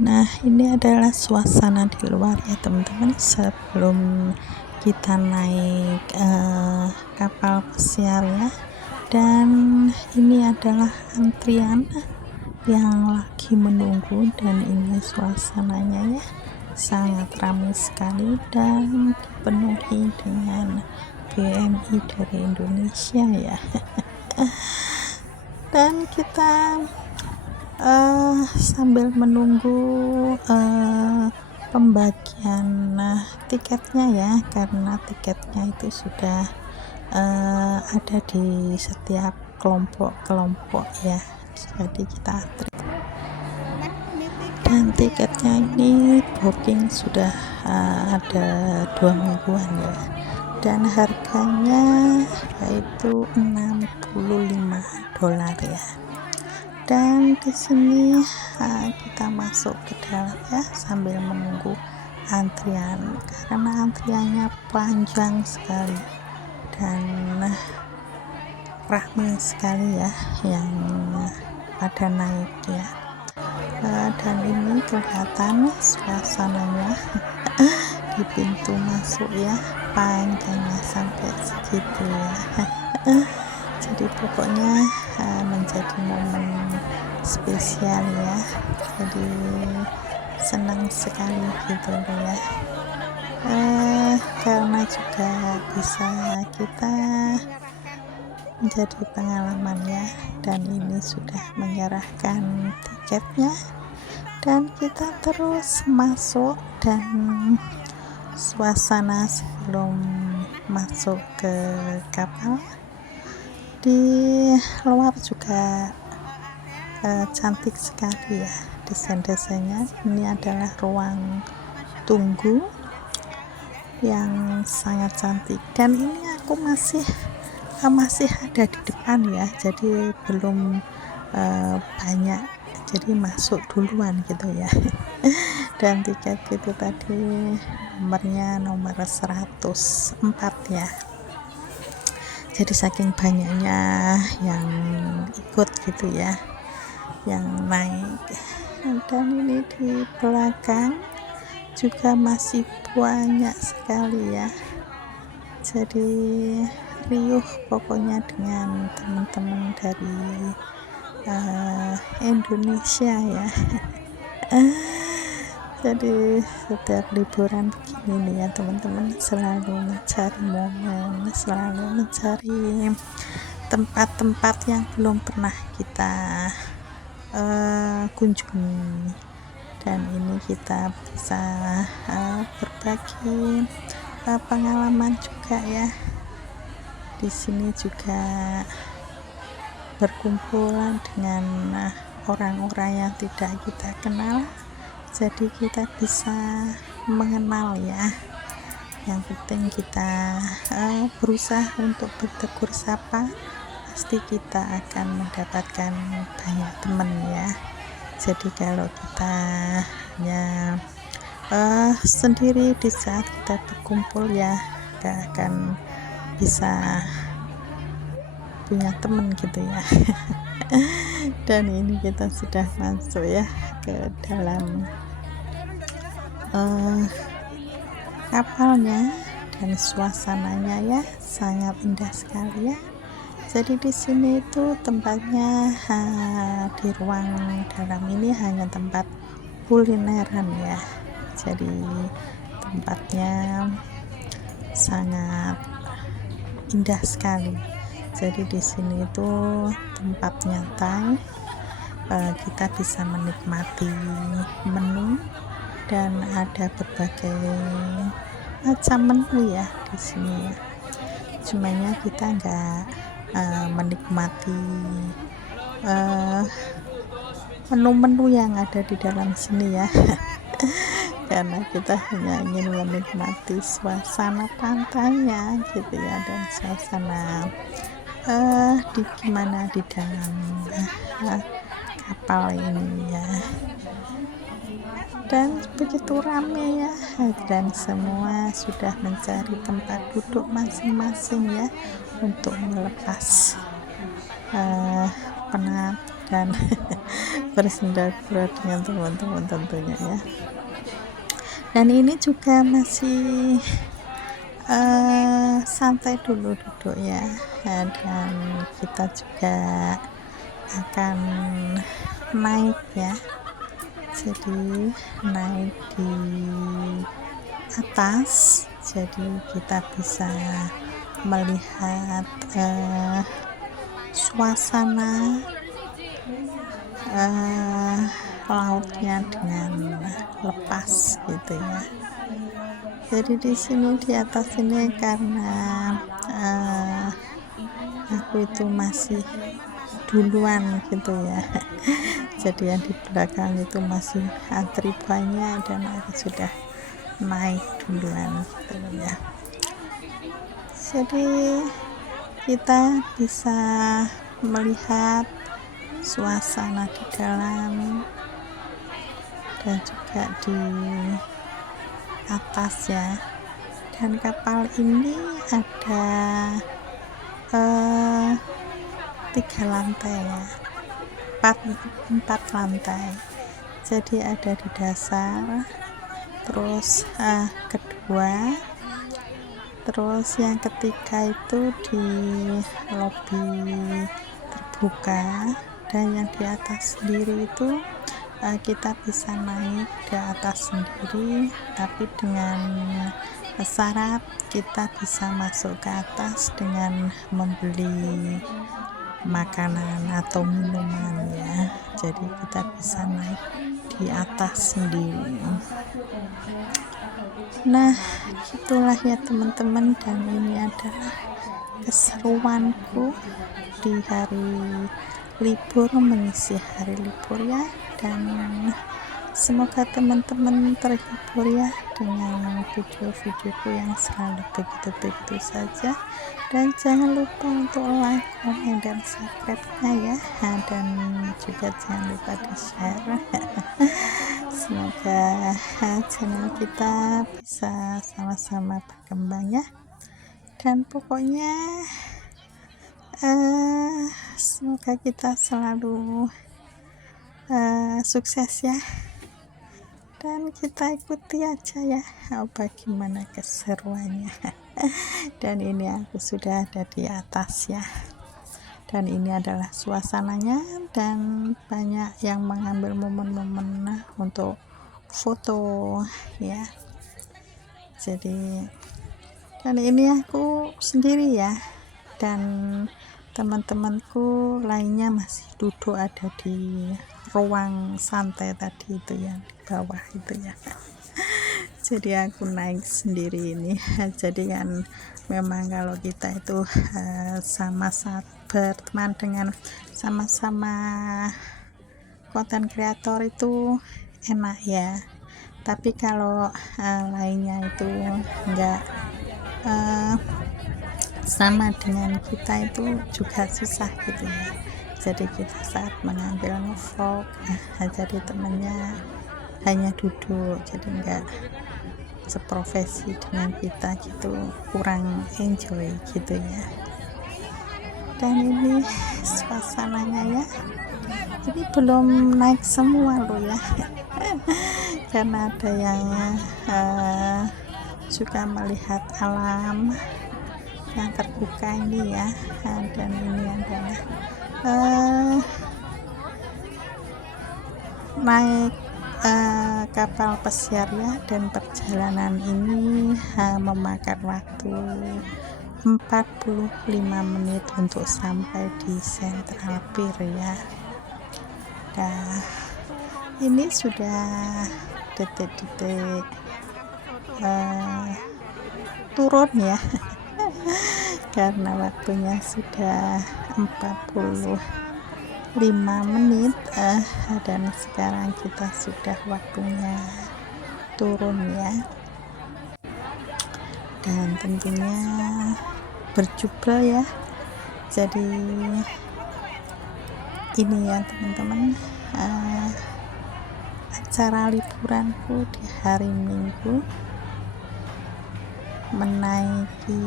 Nah, ini adalah suasana di luar ya teman-teman, sebelum kita naik kapal pesiar ya. Dan ini adalah antrian yang lagi menunggu, dan ini suasananya ya sangat ramai sekali dan dipenuhi dengan BNI dari Indonesia ya. Dan kita sambil menunggu pembagian tiketnya ya, karena tiketnya itu sudah ada di setiap kelompok-kelompok ya, jadi kita antri. Dan tiketnya ini booking sudah ada 2 mingguan ya, dan harganya yaitu $65 ya. Dan di sini kita masuk ke dalam ya sambil menunggu antrian, karena antriannya panjang sekali dan ramai sekali ya yang pada naik ya. Dan ini kelihatan suasananya di pintu masuk ya, panjangnya sampai segitu ya. Jadi pokoknya menjadi momen spesial ya, jadi senang sekali gitu ya, karena juga bisa kita menjadi pengalaman ya. Dan ini sudah menyerahkan tiketnya dan kita terus masuk, dan suasana sebelum masuk ke kapal di luar juga cantik sekali ya desain-desainnya. Ini adalah ruang tunggu yang sangat cantik, dan ini aku masih ada di depan ya, jadi belum banyak, jadi masuk duluan gitu ya. Dan tiket itu tadi nomornya nomor 104 ya, jadi saking banyaknya yang ikut gitu ya, yang naik. Dan ini di belakang juga masih banyak sekali ya, jadi riuh pokoknya dengan teman-teman dari Indonesia ya. Jadi setiap liburan begini nih ya teman-teman, selalu mencari momen, selalu mencari tempat-tempat yang belum pernah kita kunjungi, dan ini kita bisa berbagi pengalaman juga ya. Di sini juga berkumpulan dengan orang-orang yang tidak kita kenal, jadi kita bisa mengenal ya. Yang penting kita berusaha untuk bertegur sapa, pasti kita akan mendapatkan banyak teman ya. Jadi kalau kita hanya sendiri di saat kita berkumpul ya, gak akan bisa punya teman gitu ya. Dan ini kita sudah masuk ya ke dalam kapalnya, dan suasananya ya sangat indah sekali ya. Jadi di sini itu tempatnya di ruang dalam ini hanya tempat kulineran ya, jadi tempatnya sangat indah sekali. Jadi di sini itu tempat nyantai, kita bisa menikmati menu, dan ada berbagai macam menu ya di sini ya. Cumanya kita enggak menikmati menu-menu yang ada di dalam sini ya. Karena kita hanya ingin menikmati suasana pantainya gitu ya, dan suasana di dalam kapal ini ya. Dan begitu ramai ya, dan semua sudah mencari tempat duduk masing-masing ya, untuk melepas penat dan bersenda-gurau dengan teman-teman tentunya ya. Dan ini juga masih santai dulu duduk ya, dan kita juga akan naik ya, jadi naik di atas, jadi kita bisa melihat suasana lautnya dengan lepas gitu ya. Jadi di sini di atas ini karena aku itu masih duluan gitu ya, jadi yang di belakang itu masih antri banyak dan aku sudah naik duluan gitu ya. Jadi kita bisa melihat suasana di dalam dan juga di atas ya. Dan kapal ini ada 3 lantai ya, 4 lantai. Jadi ada di dasar, terus kedua, terus yang ketiga itu di lobi terbuka, dan yang di atas sendiri itu kita bisa naik ke atas sendiri, tapi dengan syarat kita bisa masuk ke atas dengan membeli makanan atau minuman ya. Jadi kita bisa naik di atas sendiri. Nah, itulah ya teman-teman, dan ini adalah keseruanku di hari libur, mengisi hari libur ya. Dan semoga teman-teman terhibur ya dengan video-videoku yang selalu begitu-begitu saja. Dan jangan lupa untuk like, komen, dan subscribe-nya ya, dan juga jangan lupa di share. Semoga channel kita bisa sama-sama berkembang ya. Dan pokoknya semoga kita selalu sukses ya, dan kita ikuti aja ya bagaimana keseruannya. Dan ini aku sudah ada di atas ya, dan ini adalah suasananya, dan banyak yang mengambil momen-momen untuk foto ya. Jadi, dan ini aku sendiri ya, dan teman-temanku lainnya masih duduk ada di ruang santai tadi itu yang di bawah itu ya. Jadi aku naik sendiri ini. Jadi kan memang kalau kita itu sama-sama berteman dengan sama-sama konten kreator itu enak ya, tapi kalau lainnya itu enggak sama dengan kita itu juga susah gitu ya. Jadi kita saat mengambil vlog jadi temennya hanya duduk, jadi enggak seprofesi dengan kita gitu, kurang enjoy gitu ya. Dan ini suasananya ya, ini belum naik semua loh ya. Karena ada yang suka melihat alam yang terbuka ini ya. Dan ini adalah naik kapal pesiar ya, dan perjalanan ini memakan waktu 45 menit untuk sampai di Central Pier ya. Nah, ini sudah detik-detik turun ya. Karena waktunya sudah 45 menit dan sekarang kita sudah waktunya turun ya. Dan tentunya berjubel ya. Jadi ini ya teman-teman, acara liburanku di hari Minggu, menaiki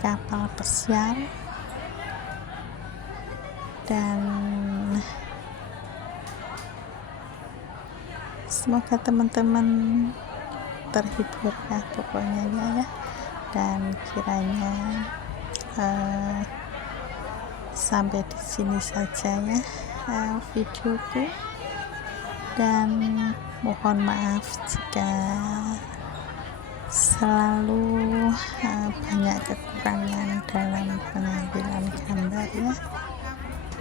kapal pesiar dan Semoga teman-teman terhibur ya pokoknya ya, dan kiranya sampai di sini saja ya videoku, dan mohon maaf jika selalu banyak kekurangan dalam pengambilan gambar ya,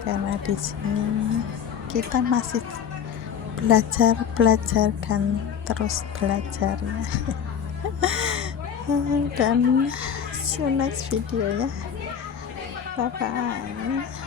karena di sini kita masih belajar dan terus belajar ya. Dan see you next video ya, bye bye.